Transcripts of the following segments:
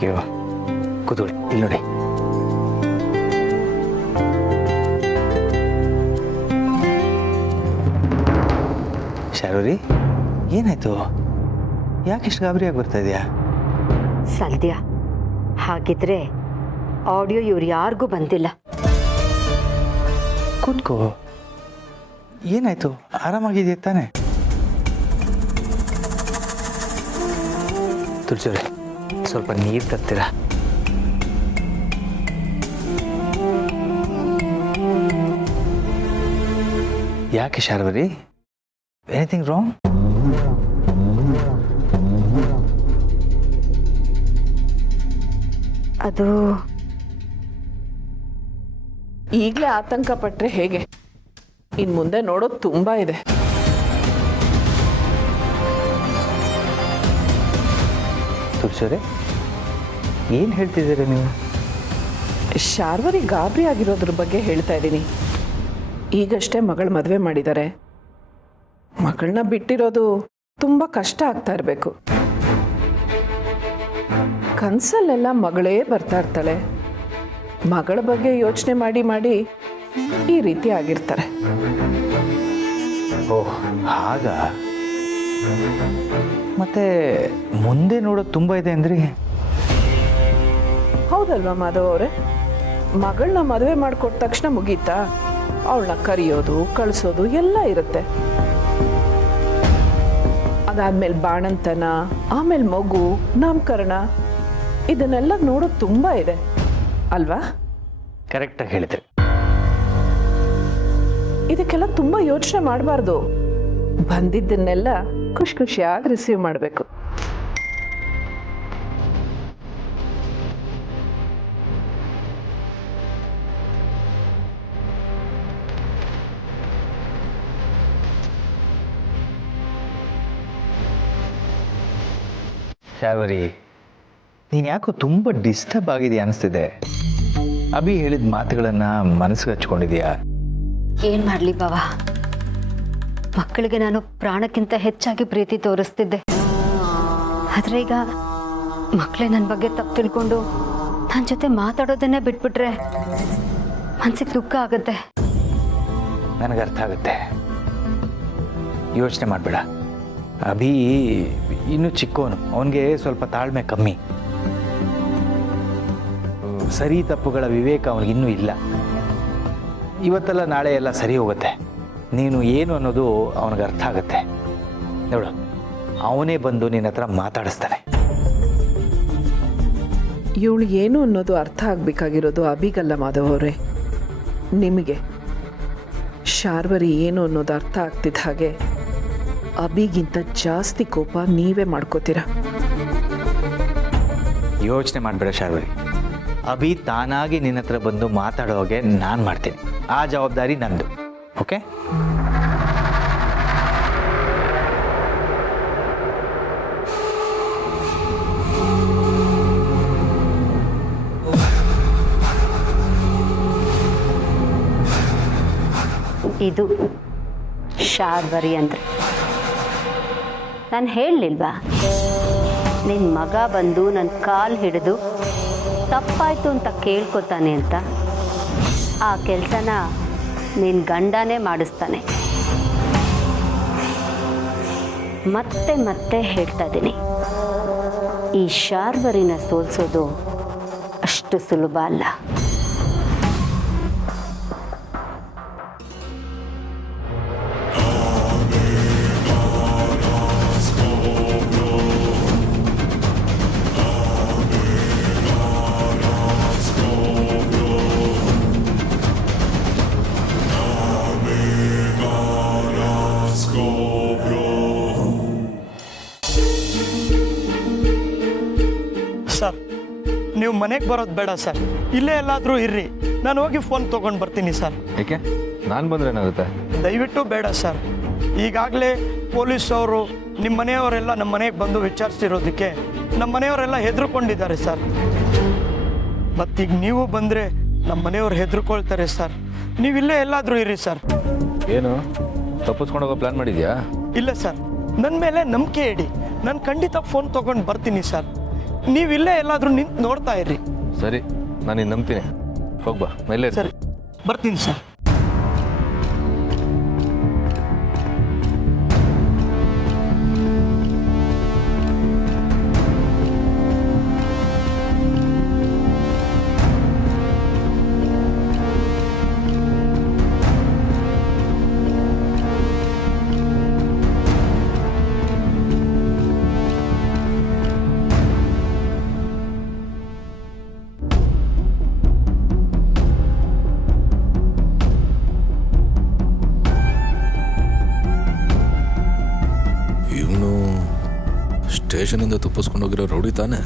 Thank you. ಕೂತ್ಕೊಳ್ಳಿ, ಇಲ್ಲಿ ನೋಡಿ. ಶಾರೂರಿ, ಏನಾಯ್ತು? ಯಾಕಿಷ್ಟು ಗಾಬರಿಯಾಗಿ ಬರ್ತಾ ಇದೆಯಾ? ಸಲ್ದ್ಯಾ, ಹಾಗಿದ್ರೆ ಆಡಿಯೋ ಇವ್ರು ಯಾರಿಗೂ ಬಂದಿಲ್ಲ. ಕೂತ್ಕೋ. ಏನಾಯ್ತು? ಆರಾಮಾಗಿದೆಯಾ ತಾನೆ? ತುಳಸಿಯವರೇ, ಸ್ವಲ್ಪ ನೀರು ತರ್ತೀರಾ? ಯಾಕೆ ಶಾರ್ವರಿ? Anything wrong? ಅದು ಈಗಲೇ ಆತಂಕ ಪಟ್ಟರೆ ಹೇಗೆ? ಇನ್ನು ಮುಂದೆ ನೋಡೋದು ತುಂಬ ಇದೆ. ತುಳಸಿಯವರೇ, ಏನು ಹೇಳ್ತಿದ್ದೀರಾ ನೀವು? ಶಾರ್ವರಿ ಗಾಬರಿ ಆಗಿರೋದ್ರ ಬಗ್ಗೆ ಹೇಳ್ತಾ ಇದ್ದೀನಿ. ಈಗಷ್ಟೇ ಮಗಳ ಮದುವೆ ಮಾಡಿದ್ದಾರೆ. ಮಗಳನ್ನ ಬಿಟ್ಟಿರೋದು ತುಂಬ ಕಷ್ಟ ಆಗ್ತಾ ಇರಬೇಕು. ಕನಸಲ್ಲೆಲ್ಲ ಮಗಳೇ ಬರ್ತಾ ಇರ್ತಾಳೆ. ಮಗಳ ಬಗ್ಗೆ ಯೋಚನೆ ಮಾಡಿ ಮಾಡಿ ಈ ರೀತಿ ಆಗಿರ್ತಾರೆ. ಓಹ್, ಹಾಗ? ಮತ್ತೆ ಮುಂದೆ ನೋಡೋದು ತುಂಬ ಇದೆ ಅಂದ್ರಿ? ಹೌದಲ್ವಾ ಮಾಧವ್ ಅವರೇ? ಮಗಳನ್ನ ಮದುವೆ ಮಾಡಿಕೊಟ್ಟ ತಕ್ಷಣ ಮುಗೀತಾ? ಅವಳನ್ನ ಕರೆಯೋದು, ಕಳಿಸೋದು ಎಲ್ಲ ಇರುತ್ತೆ. ಅದಾದ್ಮೇಲೆ ಬಾಣಂತನ, ಆಮೇಲೆ ಮಗು, ನಾಮಕರಣ, ಇದನ್ನೆಲ್ಲ ನೋಡೋದು ತುಂಬ ಇದೆ ಅಲ್ವಾ? ಕರೆಕ್ಟಾಗಿ ಹೇಳಿದ್ರಿ. ಇದಕ್ಕೆಲ್ಲ ತುಂಬ ಯೋಚನೆ ಮಾಡಬಾರ್ದು. ಬಂದಿದ್ದನ್ನೆಲ್ಲ ಖುಷಿ ಖುಷಿಯಾಗಿ ರಿಸೀವ್ ಮಾಡಬೇಕು. ಶಾರ್ವರಿ, ನೀನು ಯಾಕೋ ತುಂಬ ಡಿಸ್ಟರ್ಬ್ ಆಗಿದೆಯಾ ಅನಿಸ್ತಿದೆ. ಅಭಿ ಹೇಳಿದ ಮಾತುಗಳನ್ನು ಮನಸ್ಸಿಗೆ ಹಚ್ಕೊಂಡಿದ್ಯಾ? ಏನು ಮಾಡಲಿ ಬಾವ, ಮಕ್ಕಳಿಗೆ ನಾನು ಪ್ರಾಣಕ್ಕಿಂತ ಹೆಚ್ಚಾಗಿ ಪ್ರೀತಿ ತೋರಿಸ್ತಿದ್ದೆ. ಆದರೆ ಈಗ ಮಕ್ಕಳೇ ನನ್ನ ಬಗ್ಗೆ ತಪ್ಪು ತಿಳ್ಕೊಂಡು ನನ್ನ ಜೊತೆ ಮಾತಾಡೋದನ್ನೇ ಬಿಟ್ಬಿಟ್ರೆ ಮನ್ಸಿಗೆ ದುಃಖ ಆಗುತ್ತೆ. ನನಗೆ ಅರ್ಥ ಆಗುತ್ತೆ. ಯೋಚನೆ ಮಾಡಬೇಡ. ಅಭಿ ಇನ್ನೂ ಚಿಕ್ಕವನು, ಅವನಿಗೆ ಸ್ವಲ್ಪ ತಾಳ್ಮೆ ಕಮ್ಮಿ. ಸರಿ ತಪ್ಪುಗಳ ವಿವೇಕ ಅವನಿಗಿನ್ನೂ ಇಲ್ಲ. ಇವತ್ತೆಲ್ಲ ನಾಳೆ ಎಲ್ಲ ಸರಿ ಹೋಗುತ್ತೆ. ನೀನು ಏನು ಅನ್ನೋದು ಅವನಿಗೆ ಅರ್ಥ ಆಗುತ್ತೆ. ನೋಡು, ಅವನೇ ಬಂದು ನಿನ್ನ ಹತ್ರ ಮಾತಾಡಿಸ್ತಾನೆ. ಇವಳು ಏನು ಅನ್ನೋದು ಅರ್ಥ ಆಗಬೇಕಾಗಿರೋದು ಅಭಿಗಲ್ಲ ಮಾಧವ್ ಅವರೇ, ನಿಮಗೆ. ಶಾರ್ವರಿ ಏನು ಅನ್ನೋದು ಅರ್ಥ ಆಗ್ತಿದ್ದ ಹಾಗೆ ಅಭಿಗಿಂತ ಜಾಸ್ತಿ ಕೋಪ ನೀವೇ ಮಾಡ್ಕೋತೀರ. ಯೋಚನೆ ಮಾಡಬೇಡ ಶಾರ್ವರಿ. ಅಭಿ ತಾನಾಗಿ ನಿನ್ನ ಹತ್ರ ಬಂದು ಮಾತಾಡೋ ಹಾಗೆ ನಾನು ಮಾಡ್ತೀನಿ. ಆ ಜವಾಬ್ದಾರಿ ನಂದು. ಓಕೆ? ಇದು ಶಾರ್ವರಿ ಅಂದ್ರೆ. ನಾನು ಹೇಳಲಿಲ್ವಾ, ನಿನ್ನ ಮಗ ಬಂದು ನನ್ನ ಕಾಲು ಹಿಡಿದು ತಪ್ಪಾಯ್ತು ಅಂತ ಕೇಳ್ಕೊತಾನೆ ಅಂತ. ಆ ಕೆಲಸನ ನಿನ್ನ ಗಂಡನೇ ಮಾಡಿಸ್ತಾನೆ. ಮತ್ತೆ ಮತ್ತೆ ಹೇಳ್ತಾ ಇದ್ದೀನಿ, ಈ ಶಾರ್ವರಿನ ಸೋಲಿಸೋದು ಅಷ್ಟು ಸುಲಭ ಅಲ್ಲ. ಸರ್, ನೀವು ಮನೆಗೆ ಬರೋದು ಬೇಡ ಸರ್, ಇಲ್ಲೇ ಎಲ್ಲಾದರೂ ಇರ್ರಿ. ನಾನು ಹೋಗಿ ಫೋನ್ ತೊಗೊಂಡು ಬರ್ತೀನಿ ಸರ್. ಏಕೆ? ನಾನು ಬಂದರೆ ಏನಾಗುತ್ತೆ? ದಯವಿಟ್ಟು ಬೇಡ ಸರ್. ಈಗಾಗಲೇ ಪೊಲೀಸ್ ಅವರು ನಿಮ್ಮ ಮನೆಯವರೆಲ್ಲ ನಮ್ಮ ಮನೆಗೆ ಬಂದು ವಿಚಾರಿಸಿರೋದಕ್ಕೆ ನಮ್ಮ ಮನೆಯವರೆಲ್ಲ ಹೆದರ್ಕೊಂಡಿದ್ದಾರೆ ಸರ್. ಮತ್ತೀಗ ನೀವು ಬಂದರೆ ನಮ್ಮ ಮನೆಯವ್ರು ಹೆದರ್ಕೊಳ್ತಾರೆ ಸರ್. ನೀವು ಇಲ್ಲೇ ಎಲ್ಲಾದರೂ ಇರ್ರಿ ಸರ್. ಏನು ತಪ್ಪಿಸ್ಕೊಂಡು ಹೋಗೋ ಪ್ಲ್ಯಾನ್ ಮಾಡಿದ್ಯಾ? ಇಲ್ಲ ಸರ್, ನನ್ನ ಮೇಲೆ ನಂಬಿಕೆ ಇಡಿ. ನಾನು ಖಂಡಿತ ಫೋನ್ ತೊಗೊಂಡು ಬರ್ತೀನಿ ಸರ್. ನೀವಿಲ್ಲೇ ಎಲ್ಲಾದರೂ ನಿಂತು ನೋಡ್ತಾ ಇರ್ರಿ. ಸರಿ, ನಾನು ನಿನ್ನ ನಂಬ್ತೀನಿ. ಹೋಗ್ಬಾ, ಮೇಲೆ ಸರಿ, ಬರ್ತೀನಿ ಸರ್. ಇವನು ಸ್ಟೇಷನಿಂದ ತಪ್ಪಿಸ್ಕೊಂಡೋಗಿರೋ ರೌಡಿ ತಾನೆ?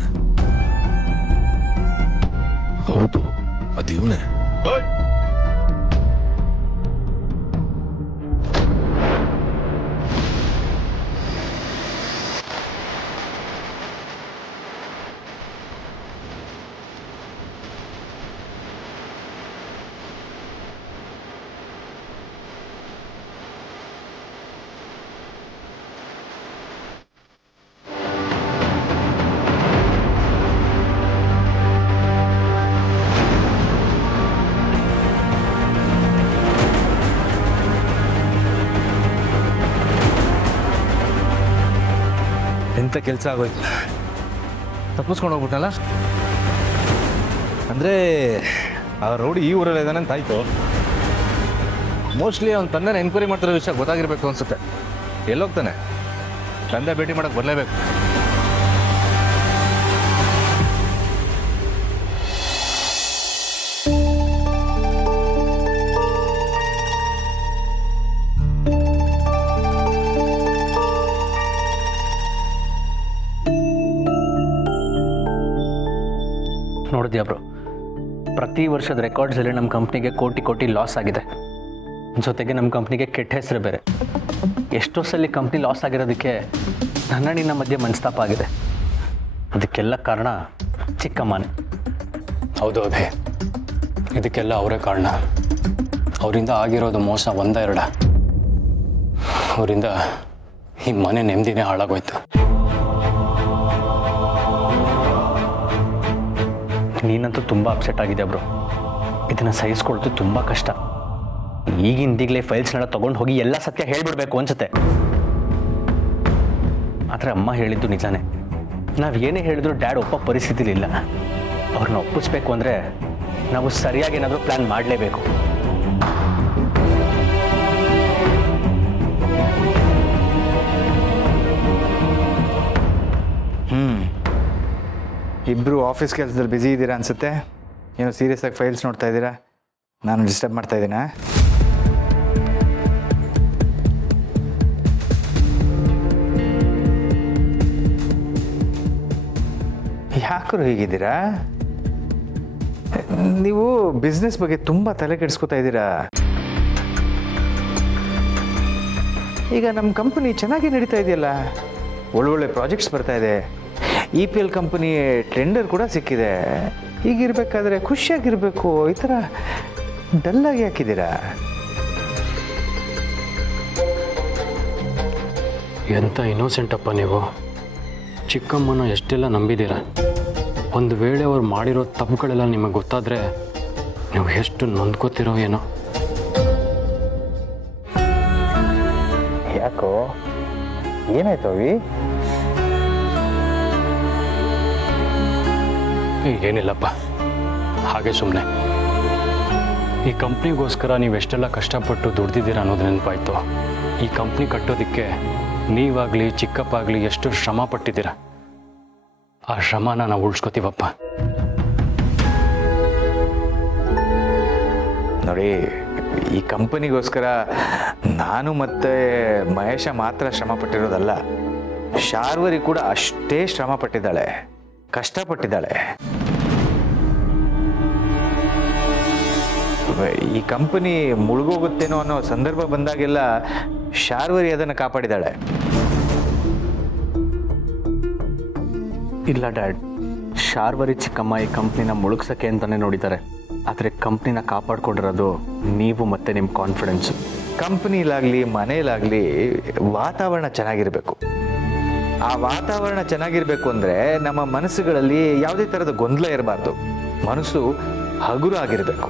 ಹೌದು, ಅದು ಇವನೇ. ಎಂಥ ಕೆಲಸ ಆಗೋಯ್ತು, ತಪ್ಪಿಸ್ಕೊಂಡು ಹೋಗ್ಬಿಟ್ಟನಲ್ಲ. ಅಂದರೆ ಆ ರೌಡಿ ಈ ಊರಲ್ಲಿ ಇದ್ದಾನೆ ಅಂತ ಆಯಿತು. ಮೋಸ್ಟ್ಲಿ ಅವ್ನ ತಂದೆನ ಎನ್ಕ್ವೈರಿ ಮಾಡ್ತಿರೋ ವಿಷಯ ಗೊತ್ತಾಗಿರ್ಬೇಕು ಅನ್ಸುತ್ತೆ. ಎಲ್ಲೋಗ್ತಾನೆ? ತಂದೆ ಭೇಟಿ ಮಾಡೋಕ್ಕೆ ಬರಲೇಬೇಕು. ನೋಡಿದ್ಯಾ ಬ್ರೋ, ಪ್ರತಿ ವರ್ಷದ ರೆಕಾರ್ಡ್ಸಲ್ಲಿ ನಮ್ಮ ಕಂಪ್ನಿಗೆ ಕೋಟಿ ಲಾಸ್ ಆಗಿದೆ. ಜೊತೆಗೆ ನಮ್ಮ ಕಂಪ್ನಿಗೆ ಕೆಟ್ಟ ಹೆಸರು ಬೇರೆ. ಎಷ್ಟೋ ಸಲ ಕಂಪ್ನಿ ಲಾಸ್ ಆಗಿರೋದಕ್ಕೆ ನನ್ನ ನಿನ್ನ ಮಧ್ಯೆ ಮನಸ್ತಾಪ ಆಗಿದೆ. ಅದಕ್ಕೆಲ್ಲ ಕಾರಣ ಚಿಕ್ಕಮ್ಮನೇ. ಹೌದು ಅಭಿ, ಇದಕ್ಕೆಲ್ಲ ಅವರೇ ಕಾರಣ. ಅವರಿಂದ ಆಗಿರೋದು ಮೋಸ ಒಂದ ಎರಡ. ಅವರಿಂದ ಈ ಮನೆ ನೆಮ್ಮದಿನೇ ಹಾಳಾಗೋಯ್ತು. ನೀನಂತೂ ತುಂಬ ಅಪ್ಸೆಟ್ ಆಗಿದೆ ಬ್ರೋ. ಇದನ್ನು ಸಹಿಸ್ಕೊಳ್ತು ತುಂಬ ಕಷ್ಟ. ಈಗಿಂದೀಗಲೇ ಫೈಲ್ಸ್ನೆಲ್ಲ ತೊಗೊಂಡು ಹೋಗಿ ಎಲ್ಲ ಸತ್ಯ ಹೇಳ್ಬಿಡ್ಬೇಕು ಅನ್ಸುತ್ತೆ. ಆದರೆ ಅಮ್ಮ ಹೇಳಿದ್ದು ನಿಜಾನೇ. ನಾವು ಏನೇ ಹೇಳಿದ್ರು ಡ್ಯಾಡ್ ಒಪ್ಪೋ ಪರಿಸ್ಥಿತಿಲಿಲ್ಲ. ಅವ್ರನ್ನ ಒಪ್ಪಿಸ್ಬೇಕು ಅಂದರೆ ನಾವು ಸರಿಯಾಗಿ ಏನಾದರೂ ಪ್ಲ್ಯಾನ್ ಮಾಡಲೇಬೇಕು. ಇಬ್ಬರು ಆಫೀಸ್ ಕೆಲಸದಲ್ಲಿ ಬ್ಯುಸಿ ಇದ್ದೀರಾ ಅನಿಸುತ್ತೆ. ಏನೋ ಸೀರಿಯಸ್ ಆಗಿ ಫೈಲ್ಸ್ ನೋಡ್ತಾ ಇದ್ದೀರಾ. ನಾನು ಡಿಸ್ಟರ್ಬ್ ಮಾಡ್ತಾ ಇದ್ದೀನಾ? ಯಾಕರು ಹೀಗಿದ್ದೀರಾ? ನೀವು ಬಿಸ್ನೆಸ್ ಬಗ್ಗೆ ತುಂಬ ತಲೆ ಕೆಡಿಸ್ಕೊತಾ ಇದ್ದೀರಾ. ಈಗ ನಮ್ಮ ಕಂಪನಿ ಚೆನ್ನಾಗಿ ನಡೀತಾ ಇದೆಯಲ್ಲ, ಒಳ್ಳೊಳ್ಳೆ ಪ್ರಾಜೆಕ್ಟ್ಸ್ ಬರ್ತಾ ಇದೆ. EPL ಕಂಪನಿ ಟೆಂಡರ್ ಕೂಡ ಸಿಕ್ಕಿದೆ. ಹೀಗಿರ್ಬೇಕಾದ್ರೆ ಖುಷಿಯಾಗಿರಬೇಕು. ಈ ಥರ ಡಲ್ಲಾಗಿ ಹಾಕಿದ್ದೀರಾ? ಎಂಥ ಇನ್ನೋಸೆಂಟ್ ಅಪ್ಪ ನೀವು. ಚಿಕ್ಕಮ್ಮನ ಎಷ್ಟೆಲ್ಲ ನಂಬಿದ್ದೀರ. ಒಂದು ವೇಳೆ ಅವ್ರು ಮಾಡಿರೋ ತಪ್ಪುಗಳೆಲ್ಲ ನಿಮಗೆ ಗೊತ್ತಾದರೆ ನೀವು ಎಷ್ಟು ನೊಂದ್ಕೋತಿರೋ ಏನೋ. ಯಾಕೋ, ಏನಾಯ್ತು ಅವಿ? ಏನಿಲ್ಲಪ್ಪ, ಹಾಗೆ ಸುಮ್ಮನೆ. ಈ ಕಂಪ್ನಿಗೋಸ್ಕರ ನೀವು ಎಷ್ಟೆಲ್ಲ ಕಷ್ಟಪಟ್ಟು ದುಡ್ದಿದ್ದೀರ ಅನ್ನೋದು ನೆನಪಾಯ್ತು. ಈ ಕಂಪ್ನಿ ಕಟ್ಟೋದಕ್ಕೆ ನೀವಾಗಲಿ ಚಿಕ್ಕಪ್ಪ ಆಗಲಿ ಎಷ್ಟು ಶ್ರಮ ಪಟ್ಟಿದ್ದೀರ. ಆ ಶ್ರಮನ ನಾವು ಉಳಿಸ್ಕೋತೀವಪ್ಪ. ನೋಡಿ, ಈ ಕಂಪನಿಗೋಸ್ಕರ ನಾನು ಮತ್ತು ಮಹೇಶ ಮಾತ್ರ ಶ್ರಮ ಪಟ್ಟಿರೋದಲ್ಲ, ಶಾರ್ವರಿ ಕೂಡ ಅಷ್ಟೇ ಶ್ರಮ ಪಟ್ಟಿದ್ದಾಳೆ, ಕಷ್ಟಪಟ್ಟಿದ್ದಾಳೆ. ಈ ಕಂಪನಿ ಮುಳುಗೋಗುತ್ತೇನೋ ಅನ್ನೋ ಸಂದರ್ಭ ಬಂದಾಗೆಲ್ಲ ಶಾರ್ವರಿ ಅದನ್ನು ಕಾಪಾಡಿದ್ದಾಳೆ. ಇಲ್ಲ ಡ್ಯಾಡ್, ಶಾರ್ವರಿ ಚಿಕ್ಕಮ್ಮ ಈ ಕಂಪ್ನಿನ ಮುಳುಗ್ಸೋಕ್ಕೆ ಅಂತಲೇ ನೋಡಿದ್ದಾರೆ. ಆದರೆ ಕಂಪ್ನಿನ ಕಾಪಾಡ್ಕೊಂಡಿರೋದು ನೀವು ಮತ್ತು ನಿಮ್ಮ ಕಾನ್ಫಿಡೆನ್ಸು. ಕಂಪ್ನಿಲಾಗಲಿ ಮನೇಲಾಗಲಿ ವಾತಾವರಣ ಚೆನ್ನಾಗಿರಬೇಕು. ಆ ವಾತಾವರಣ ಚೆನ್ನಾಗಿರ್ಬೇಕು ಅಂದರೆ ನಮ್ಮ ಮನಸ್ಸುಗಳಲ್ಲಿ ಯಾವುದೇ ಥರದ ಗೊಂದಲ ಇರಬಾರ್ದು. ಮನಸ್ಸು ಹಗುರ ಆಗಿರಬೇಕು.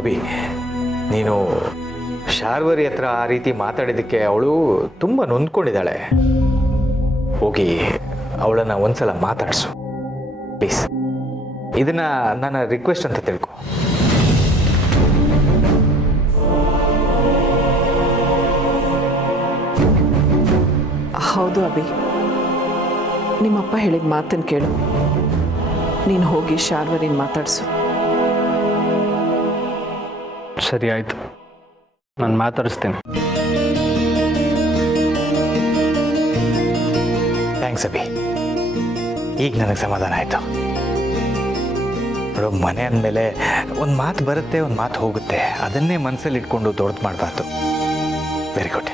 ಅಭಿ, ನೀನು ಶಾರ್ವರಿ ಹತ್ರ ಆ ರೀತಿ ಮಾತಾಡಿದ್ದಕ್ಕೆ ಅವಳು ತುಂಬ ನೊಂದ್ಕೊಂಡಿದ್ದಾಳೆ. ಹೋಗಿ ಅವಳನ್ನು ಒಂದ್ಸಲ ಮಾತಾಡಿಸು ಪ್ಲೀಸ್. ಇದನ್ನ ನನ್ನ ರಿಕ್ವೆಸ್ಟ್ ಅಂತ ತಿಳ್ಕೊ. ಹೌದು ಅಭಿ, ನಿಮ್ಮಪ್ಪ ಹೇಳಿದ ಮಾತನ್ನು ಕೇಳು. ನೀನು ಹೋಗಿ ಶಾರ್ವರಿನ ಮಾತಾಡಿಸು. ಸರಿ ಆಯಿತು, ನಾನು ಮಾತಾಡಿಸ್ತೀನಿ. ಥ್ಯಾಂಕ್ಸ್ ಅಭಿ, ಈಗ ನನಗೆ ಸಮಾಧಾನ ಆಯಿತು. ನೋಡು, ಮನೆ ಅಂದಮೇಲೆ ಒಂದು ಮಾತು ಬರುತ್ತೆ, ಒಂದು ಮಾತು ಹೋಗುತ್ತೆ. ಅದನ್ನೇ ಮನಸ್ಸಲ್ಲಿ ಇಟ್ಕೊಂಡು ದೊಡ್ಡದು ಮಾಡಬಾರ್ದು. Very good.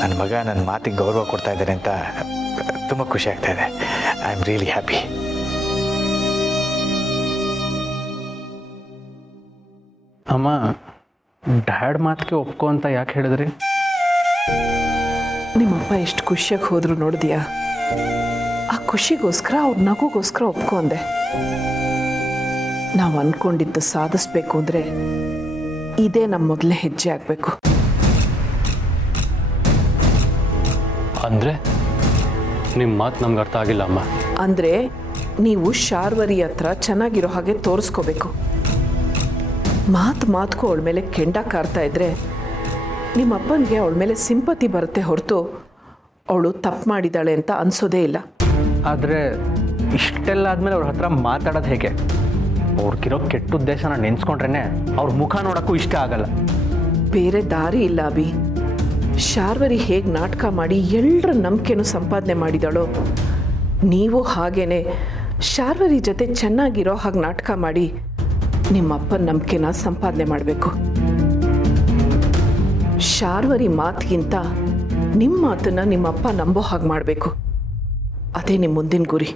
ನನ್ನ ಮಗ ನನ್ನ ಮಾತಿಗೆ ಗೌರವ ಕೊಡ್ತಾ ಇದ್ದಾನೆ ಅಂತ ತುಂಬ ಖುಷಿ ಆಗ್ತಾ ಇದೆ. I am really happy. ಅಮ್ಮ, ಡ್ಯಾಡ್ ಮಾತಿಗೆ ಒಪ್ಕೊ ಅಂತ ಯಾಕೆ ಹೇಳಿದ್ರಿ? ನಿಮ್ಮಪ್ಪ ಎಷ್ಟು ಖುಷಿಯಾಗಿ ಹೋದ್ರು ನೋಡಿದ್ಯಾ? ಆ ಖುಷಿಗೋಸ್ಕರ ಅವ್ರ ನಗುಗೋಸ್ಕರ ಒಪ್ಕೊಂಡೆ. ನಾವು ಅಂದ್ಕೊಂಡಿದ್ದು ಸಾಧಿಸ್ಬೇಕು ಅಂದರೆ ಇದೇ ನಮ್ಮ ಮೊದಲೇ ಹೆಜ್ಜೆ ಆಗಬೇಕು. ಅಂದರೆ ನಿಮ್ಮ ಮಾತು ನಮ್ಗೆ ಅರ್ಥ ಆಗಿಲ್ಲ ಅಮ್ಮ. ಅಂದರೆ ನೀವು ಶಾರ್ವರಿ ಹತ್ರ ಚೆನ್ನಾಗಿರೋ ಹಾಗೆ ತೋರಿಸ್ಕೋಬೇಕು. ಮಾತುಗೂ ಅವಳ ಮೇಲೆ ಕೆಂಡ ಕಾರ್ತಾ ಇದ್ರೆ ನಿಮ್ಮಪ್ಪನಿಗೆ ಅವಳ ಮೇಲೆ ಸಿಂಪತಿ ಬರುತ್ತೆ ಹೊರತು ಅವಳು ತಪ್ಪು ಮಾಡಿದ್ದಾಳೆ ಅಂತ ಅನಿಸೋದೇ ಇಲ್ಲ. ಆದರೆ ಇಷ್ಟೆಲ್ಲ ಆದಮೇಲೆ ಅವ್ರ ಹತ್ರ ಮಾತಾಡೋದು ಹೇಗೆ? ಅವ್ರಿಗಿರೋ ಕೆಟ್ಟ ಉದ್ದೇಶನ ನೆನೆಸ್ಕೊಂಡ್ರೆ ಅವ್ರ ಮುಖ ನೋಡೋಕ್ಕೂ ಇಷ್ಟ ಆಗಲ್ಲ. ಬೇರೆ ದಾರಿ ಇಲ್ಲ ಅಭಿ. ಶಾರ್ವರಿ ಹೇಗೆ ನಾಟಕ ಮಾಡಿ ಎಲ್ಲರ ನಂಬಿಕೆನೂ ಸಂಪಾದನೆ ಮಾಡಿದಾಳೋ, ನೀವು ಹಾಗೇನೆ ಶಾರ್ವರಿ ಜೊತೆ ಚೆನ್ನಾಗಿರೋ ಹಾಗೆ ನಾಟಕ ಮಾಡಿ ನಿಮ್ಮಪ್ಪನ ನಂಬಿಕೆನ ಸಂಪಾದನೆ ಮಾಡಬೇಕು. ಶಾರ್ವರಿ ಮಾತಿಗಿಂತ ನಿಮ್ಮ ಮಾತನ್ನ ನಿಮ್ಮಪ್ಪ ನಂಬೋ ಹಾಗೆ ಮಾಡಬೇಕು. ಅದೇ ನಿಮ್ಮ ಮುಂದಿನ ಗುರಿ.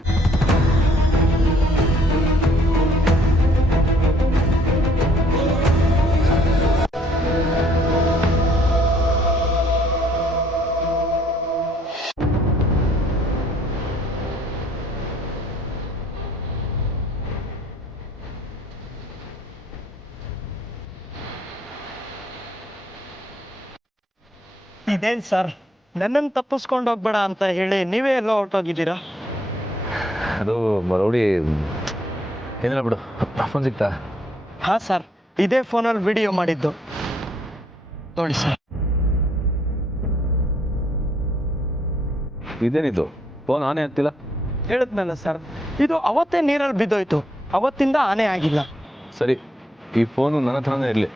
ಇದೇನು ಸರ್, ನನ್ನನ್ನು ತಪ್ಪಿಸ್ಕೊಂಡು ಹೋಗ್ಬೇಡ ಅಂತ ಹೇಳಿ ನೀವೇ ಎಲ್ಲ ಹೊರಟೋಗಿದ್ದೀರಾ? ಅದು ರೌಡಿ ಏನಿಲ್ಲ ಬಿಡು. ಫೋನ್ ಸಿಗ್ತಾ? ಹಾಂ ಸರ್, ಇದೇ ಫೋನಲ್ಲಿ ವಿಡಿಯೋ ಮಾಡಿದ್ದು ನೋಡಿ ಸರ್. ಇದೇನಿದು ಫೋನ್ ಆನೆ ಆಗ್ತಿಲ್ಲ? ಹೇಳಿದ್ನಲ್ಲ ಸರ್, ಇದು ಅವತ್ತೇ ನೀರಲ್ಲಿ ಬಿದ್ದೋಯ್ತು. ಅವತ್ತಿಂದ ಆನೆ ಆಗಿಲ್ಲ. ಸರಿ, ಈ ಫೋನು ನನ್ನ ಹತ್ರನೇ ಇರಲಿ.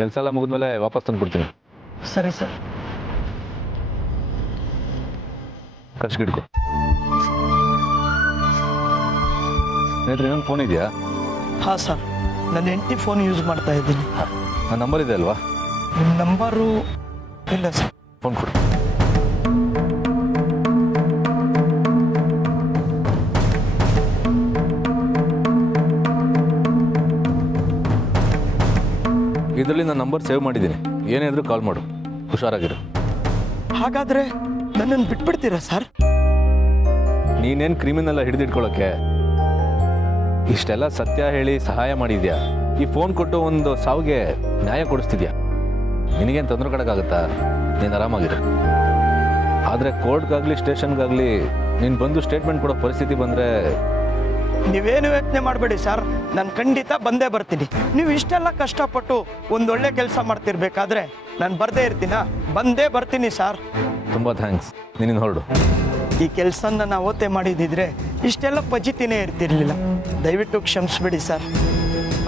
ಕೆಲಸ ಎಲ್ಲ ಮುಗಿದ್ಮೇಲೆ ವಾಪಸ್ ತಂದು ಕೊಡ್ತೀನಿ. ಸರಿ ಸರ್. ಖರ್ಚಿಗಿಡ್ಕೊ. ಸ್ನೇಹಿತರೆ, ಇನ್ನೊಂದು ಫೋನ್ ಇದೆಯಾ? ಹಾಂ ಸರ್, ನನ್ನ ಹೆಂಡತಿ ಫೋನ್ ಯೂಸ್ ಮಾಡ್ತಾ ಇದ್ದೀನಿ. ನನ್ನ ನಂಬರ್ ಇದೆ ಅಲ್ವಾ? ನಿಮ್ಮ ನಂಬರು ಇಲ್ಲ ಸರ್. ಫೋನ್ ಕೊಡು. ಇದರಲ್ಲಿ ನನ್ನ ನಂಬರ್ ಸೇವ್ ಮಾಡಿದ್ದೀನಿ. ಏನೇ ಇದ್ರೂ ಕಾಲ್ ಮಾಡು. ಹುಷಾರಾಗಿರು. ಹಾಗಾದರೆ ನನ್ನನ್ನು ಬಿಟ್ಬಿಡ್ತೀರಾ ಸರ್? ನೀನೇನು ಕ್ರಿಮಿನಲ್ಲ ಹಿಡಿದಿಟ್ಕೊಳ್ಳೋಕ್ಕೆ. ಇಷ್ಟೆಲ್ಲ ಸತ್ಯ ಹೇಳಿ ಸಹಾಯ ಮಾಡಿದ್ಯಾ. ಈ ಫೋನ್ ಕೊಟ್ಟು ಒಂದು ಸಾವಿಗೆ ನ್ಯಾಯ ಕೊಡಿಸ್ತಿದ್ಯಾ. ನಿನಗೇನು ತೊಂದರೆ ಕೊಡೋಕ್ಕಾಗತ್ತಾ? ನೀನು ಆರಾಮಾಗಿರು. ಆದರೆ ಕೋರ್ಟ್ಗಾಗಲಿ ಸ್ಟೇಷನ್ಗಾಗಲಿ ನೀನು ಬಂದು ಸ್ಟೇಟ್ಮೆಂಟ್ ಕೊಡೋ ಪರಿಸ್ಥಿತಿ ಬಂದರೆ ನೀವೇನು ಯೋಚನೆ ಮಾಡಬೇಡಿ ಸರ್, ನಾನು ಖಂಡಿತ ಬಂದೇ ಬರ್ತೀನಿ. ನೀವು ಇಷ್ಟೆಲ್ಲ ಕಷ್ಟಪಟ್ಟು ಒಂದೊಳ್ಳೆ ಕೆಲಸ ಮಾಡ್ತಿರ್ಬೇಕಾದ್ರೆ ನಾನು ಬರದೇ ಇರ್ತೀನಾ? ಬಂದೇ ಬರ್ತೀನಿ ಸರ್. ತುಂಬ ಥ್ಯಾಂಕ್ಸ್. ನೀನು ಹೊರಡು. ಈ ಕೆಲಸನ ನಾನು ಅವತ್ತೇ ಮಾಡಿದ್ದಿದ್ರೆ ಇಷ್ಟೆಲ್ಲ ಪಜಿತಿನೇ ಇರ್ತಿರ್ಲಿಲ್ಲ. ದಯವಿಟ್ಟು ಕ್ಷಮಿಸ್ಬಿಡಿ ಸರ್.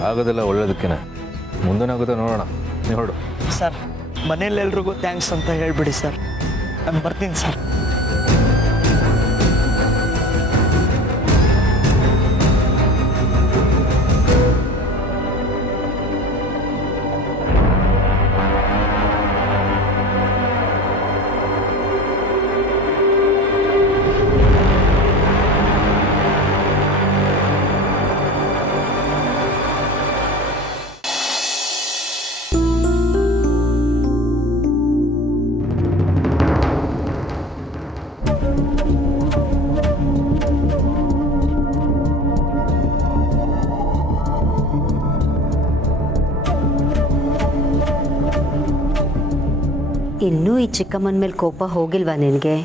ಆಗೋದೆಲ್ಲ ಒಳ್ಳೇದಕ್ಕೇನೆ. ಮುಂದೇನಾಗುತ್ತೆ ನೋಡೋಣ. ನೀವು ಹೊರಡು. ಸರ್, ಮನೇಲೆಲ್ರಿಗೂ ಥ್ಯಾಂಕ್ಸ್ ಅಂತ ಹೇಳ್ಬಿಡಿ ಸರ್. ನಾನು ಬರ್ತೀನಿ ಸರ್. ಇನ್ನೂ ಈ ಚಿಕ್ಕಮ್ಮನ ಮೇಲೆ ಕೋಪ ಹೋಗಿಲ್ವಾ ನಿನಗೆ?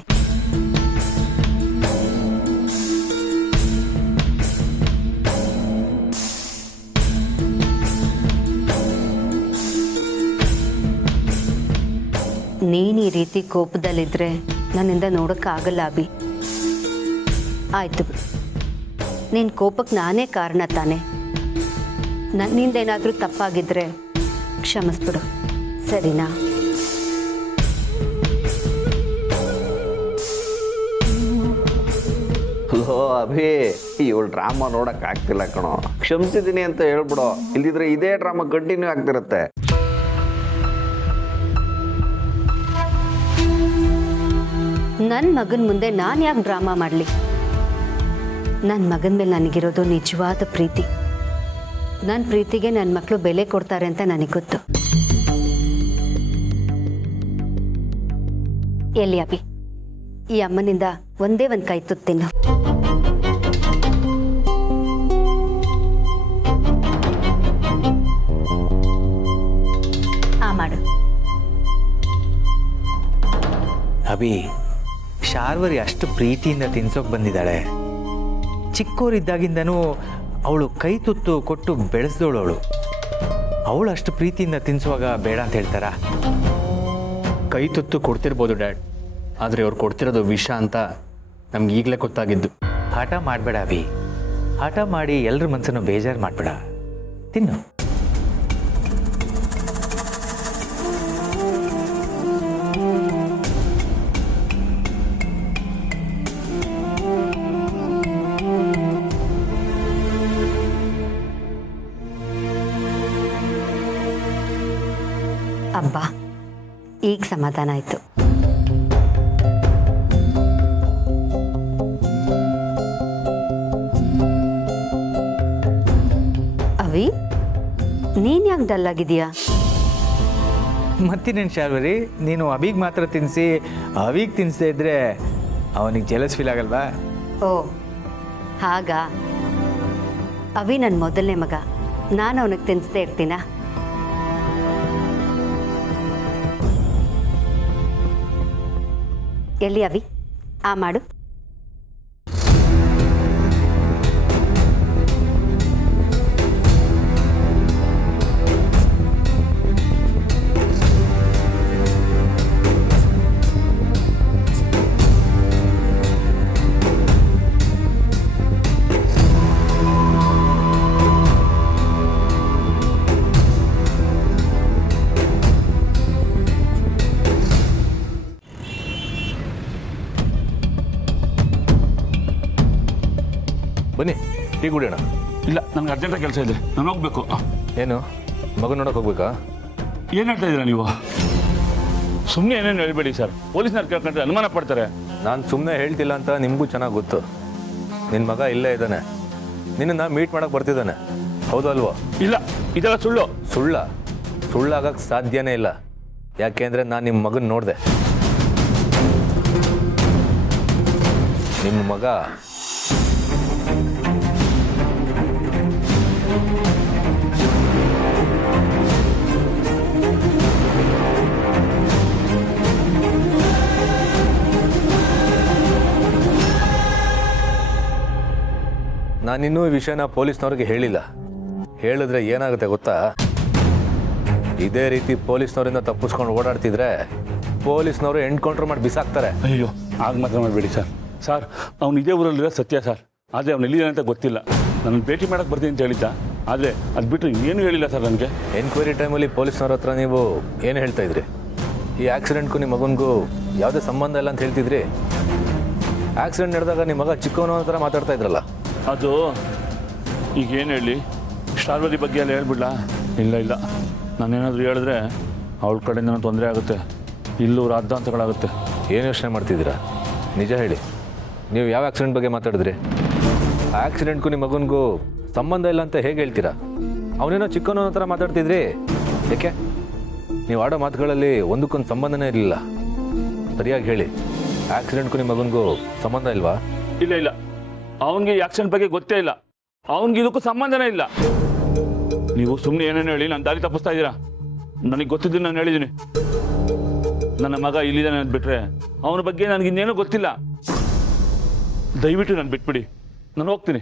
ನೀನು ಈ ರೀತಿ ಕೋಪದಲ್ಲಿದ್ದರೆ ನನ್ನಿಂದ ನೋಡೋಕ್ಕಾಗಲ್ಲ ಅಭಿ. ಆಯಿತು, ನಿನ್ನ ಕೋಪಕ್ಕೆ ನಾನೇ ಕಾರಣ ತಾನೆ. ನನ್ನಿಂದ ಏನಾದರೂ ತಪ್ಪಾಗಿದ್ದರೆ ಕ್ಷಮಿಸ್ಬಿಡು, ಸರಿನಾ? ಲೋ ಅಭಿ, ಇವಳು ಡ್ರಾಮಾ ನೋಡಕ್ ಆಗ್ತಿಲ್ಲ ಕಣೋ. ಕ್ಷಮಿಸಿದ್ದೀನಿ ಅಂತ ಹೇಳ್ಬಿಡು, ಇಲ್ದಿದ್ರೆ ಇದೇ ಡ್ರಾಮಾ ಕಂಟಿನ್ಯೂ ಆಗ್ತಿರತ್ತೆ. ನನ್ನ ಮಗನ ಮುಂದೆ ನಾನು ಯಾಕೆ ಡ್ರಾಮಾ ಮಾಡಲಿ? ನನ್ನ ಮಗನ ಮೇಲೆ ನನಗಿರೋದು ನಿಜವಾದ ಪ್ರೀತಿ. ನನ್ನ ಪ್ರೀತಿಗೆ ನನ್ನ ಮಕ್ಕಳು ಬೆಲೆ ಕೊಡ್ತಾರೆ ಅಂತ ನನಗೆ ಗೊತ್ತು. ಎಲ್ಲಿ ಅಭಿ, ಈ ಅಮ್ಮನಿಂದ ಒಂದೇ ಒಂದು ಕೈ ತುತ್ತು ತಿನ್ನು. ಮಾಡು. ಅಭಿ, ಶಾರ್ವರಿ ಅಷ್ಟು ಪ್ರೀತಿಯಿಂದ ತಿನ್ಸೋಕೆ ಬಂದಿದ್ದಾಳೆ. ಚಿಕ್ಕವರಿದ್ದಾಗಿಂದನೂ ಅವಳು ಕೈ ತುತ್ತು ಕೊಟ್ಟು ಬೆಳೆಸ್ದವಳು. ಅವಳು ಅಷ್ಟು ಪ್ರೀತಿಯಿಂದ ತಿನ್ನಿಸುವಾಗ ಬೇಡ ಅಂತ ಹೇಳ್ತಾರಾ? ಕೈ ತುತ್ತು ಕೊಡ್ತಿರ್ಬೋದು ಡ್ಯಾಡ್, ಆದರೆ ಅವ್ರು ಕೊಡ್ತಿರೋದು ವಿಷ ಅಂತ ನಮ್ಗೆ ಈಗಲೇ ಗೊತ್ತಾಗಿದ್ದು. ಹಠ ಮಾಡಬೇಡ ಅಭಿ, ಹಠ ಮಾಡಿ ಎಲ್ಲರ ಮನಸ್ಸನ್ನು ಬೇಜಾರು ಮಾಡಬೇಡ. ತಿನ್ನು. ಅಬ್ಬಾ, ಈಗ ಸಮಾಧಾನ ಆಯಿತು. ಅವಿ, ನೀನು ಯಾಕೆ ಡಲ್ ಆಗಿದೆಯಾ? ಮತ್ತಿನೇನು ಶಾರ್ವರಿ, ನೀನು ಅಭಿಗೆ ಮಾತ್ರ ತಿನ್ನಿಸಿ ಅವಿಗೆ ತಿನ್ನಿಸದೇ ಇದ್ದರೆ ಅವನಿಗೆ ಜೆಲಸ್ ಫೀಲ್ ಆಗಲ್ವಾ? ಓ ಹಾಗಾ? ಅವಿ ನನ್ನ ಮೊದಲನೇ ಮಗ, ನಾನು ಅವನಿಗೆ ತಿನ್ನಿಸ್ದೇ ಇರ್ತೀನಾ? ಎಲ್ಲಿ ಅವಿ, ಮಾಡು. ಬನ್ನಿ ಟೀ ಕುಡಿಯೋಣ. ಇಲ್ಲ, ನನಗೆ ಅರ್ಜೆಂಟಾಗಿ ಕೆಲಸ ಇದೆ, ನಾನು ಹೋಗ್ಬೇಕು. ಏನು ಮಗನ ನೋಡೋಕೆ ಹೋಗ್ಬೇಕಾ? ಏನು ಹೇಳ್ತಾ ಇದ್ದೀರಾ ನೀವು? ಸುಮ್ಮನೆ ಏನೇನು ಹೇಳ್ಬೇಡಿ ಸರ್, ಪೊಲೀಸ್ನವ್ರು ಕೇಳ್ಕೊಂಡ್ರೆ ಅನುಮಾನ ಪಡ್ತಾರೆ. ನಾನು ಸುಮ್ಮನೆ ಹೇಳ್ತಿಲ್ಲ ಅಂತ ನಿಮಗೂ ಚೆನ್ನಾಗಿ ಗೊತ್ತು. ನಿನ್ನ ಮಗ ಇಲ್ಲೇ ಇದ್ದಾನೆ, ನಿನ್ನನ್ನು ಮೀಟ್ ಮಾಡೋಕೆ ಬರ್ತಿದ್ದಾನೆ, ಹೌದು ಅಲ್ವೋ? ಇಲ್ಲ, ಇದೆಲ್ಲ ಸುಳ್ಳು. ಸುಳ್ಳಾಗಕ್ಕೆ ಸಾಧ್ಯನೇ ಇಲ್ಲ. ಯಾಕೆಂದರೆ ನಾನು ನಿಮ್ಮ ಮಗನ ನೋಡಿದೆ. ನಿಮ್ಮ ಮಗ ನಾನಿನ್ನೂ ಈ ವಿಷಯನ ಪೊಲೀಸ್ನವ್ರಿಗೆ ಹೇಳಿಲ್ಲ. ಹೇಳಿದ್ರೆ ಏನಾಗುತ್ತೆ ಗೊತ್ತಾ? ಇದೇ ರೀತಿ ಪೊಲೀಸ್ನವರಿಂದ ತಪ್ಪಿಸ್ಕೊಂಡು ಓಡಾಡ್ತಿದ್ರೆ ಪೊಲೀಸ್ನವರು ಎನ್ಕೌಂಟರ್ ಮಾಡಿ ಬಿಸಾಕ್ತಾರೆ. ಅಯ್ಯೋ, ಆಗ ಮಾತ್ರ ಮಾಡಬೇಡಿ ಸರ್. ಸರ್, ಅವ್ನು ಇದೇ ಊರಲ್ಲಿರೋ ಸತ್ಯ ಸರ್, ಆದರೆ ಅವ್ನು ಎಲ್ಲಿದ್ದಾನೆ ಅಂತ ಗೊತ್ತಿಲ್ಲ. ನನ್ನ ಭೇಟಿ ಮಾಡೋಕ್ಕೆ ಬರ್ತೀನಿ ಅಂತ ಹೇಳಿದ್ದ, ಆದರೆ ಅದು ಬಿಟ್ಟರೆ ಏನೂ ಹೇಳಿಲ್ಲ ಸರ್ ನನಗೆ. ಎನ್ಕ್ವೈರಿ ಟೈಮಲ್ಲಿ ಪೊಲೀಸ್ನವ್ರ ಹತ್ರ ನೀವು ಏನು ಹೇಳ್ತಾ ಇದ್ರಿ? ಈ ಆಕ್ಸಿಡೆಂಟ್ಗೂ ನಿಮ್ಮ ಮಗನಿಗೂ ಯಾವುದೇ ಸಂಬಂಧ ಇಲ್ಲ ಅಂತ ಹೇಳ್ತಿದ್ರಿ. ಆಕ್ಸಿಡೆಂಟ್ ನಡೆದಾಗ ನಿಮ್ಮ ಮಗ ಚಿಕ್ಕವನ ಹತ್ರ ಮಾತಾಡ್ತಾ ಇದ್ರಲ್ಲ. ಅದು ಈಗ ಏನು ಹೇಳಿ, ಶಾರ್ವರಿ ಬಗ್ಗೆ ಎಲ್ಲ ಹೇಳ್ಬಿಡ್ಲಾ? ಇಲ್ಲ, ನಾನೇನಾದರೂ ಹೇಳಿದ್ರೆ ಅವಳ ಕಡೆಯಿಂದ ತೊಂದರೆ ಆಗುತ್ತೆ, ಇಲ್ಲೂ ರಾದ್ದಾಂತಗಳಾಗುತ್ತೆ. ಏನು ಯೋಚನೆ ಮಾಡ್ತಿದ್ದೀರಾ? ನಿಜ ಹೇಳಿ, ನೀವು ಯಾವ ಆಕ್ಸಿಡೆಂಟ್ ಬಗ್ಗೆ ಮಾತಾಡಿದ್ರಿ? ಆ ಆಕ್ಸಿಡೆಂಟ್ಗೂ ನಿಮ್ಮ ಮಗನಿಗೂ ಸಂಬಂಧ ಇಲ್ಲ ಅಂತ ಹೇಗೆ ಹೇಳ್ತೀರಾ? ಅವನೇನೋ ಚಿಕ್ಕವನ ಹತ್ರ ಮಾತಾಡ್ತಿದ್ರಿ. ಯಾಕೆ ನೀವು ಆಡೋ ಮಾತುಗಳಲ್ಲಿ ಒಂದಕ್ಕೊಂದು ಸಂಬಂಧನೇ ಇರಲಿಲ್ಲ. ಸರಿಯಾಗಿ ಹೇಳಿ, ಆಕ್ಸಿಡೆಂಟ್ಗೂ ನಿಮ್ಮ ಮಗನಿಗೂ ಸಂಬಂಧ ಇಲ್ವಾ? ಇಲ್ಲ, ಅವನಿಗೆ ಆಕ್ಸಿಡೆಂಟ್ ಬಗ್ಗೆ ಗೊತ್ತೇ ಇಲ್ಲ, ಅವನಿಗೆ ಇದಕ್ಕೂ ಸಂಬಂಧನೇ ಇಲ್ಲ. ನೀವು ಸುಮ್ಮನೆ ಏನೇನು ಹೇಳಿ ನಾನು ದಾರಿ ತಪ್ಪಿಸ್ತಾ ಇದ್ದೀರಾ. ನನಗೆ ಗೊತ್ತಿದ್ದೀನಿ, ನಾನು ಹೇಳಿದ್ದೀನಿ. ನನ್ನ ಮಗ ಇಲ್ಲಿದ್ದಾನೆ ಅಂತ ಬಿಟ್ಟರೆ ಅವನ ಬಗ್ಗೆ ನನಗಿನ್ನೇನೂ ಗೊತ್ತಿಲ್ಲ. ದಯವಿಟ್ಟು ನಾನು ಬಿಟ್ಬಿಡಿ, ನಾನು ಹೋಗ್ತೀನಿ.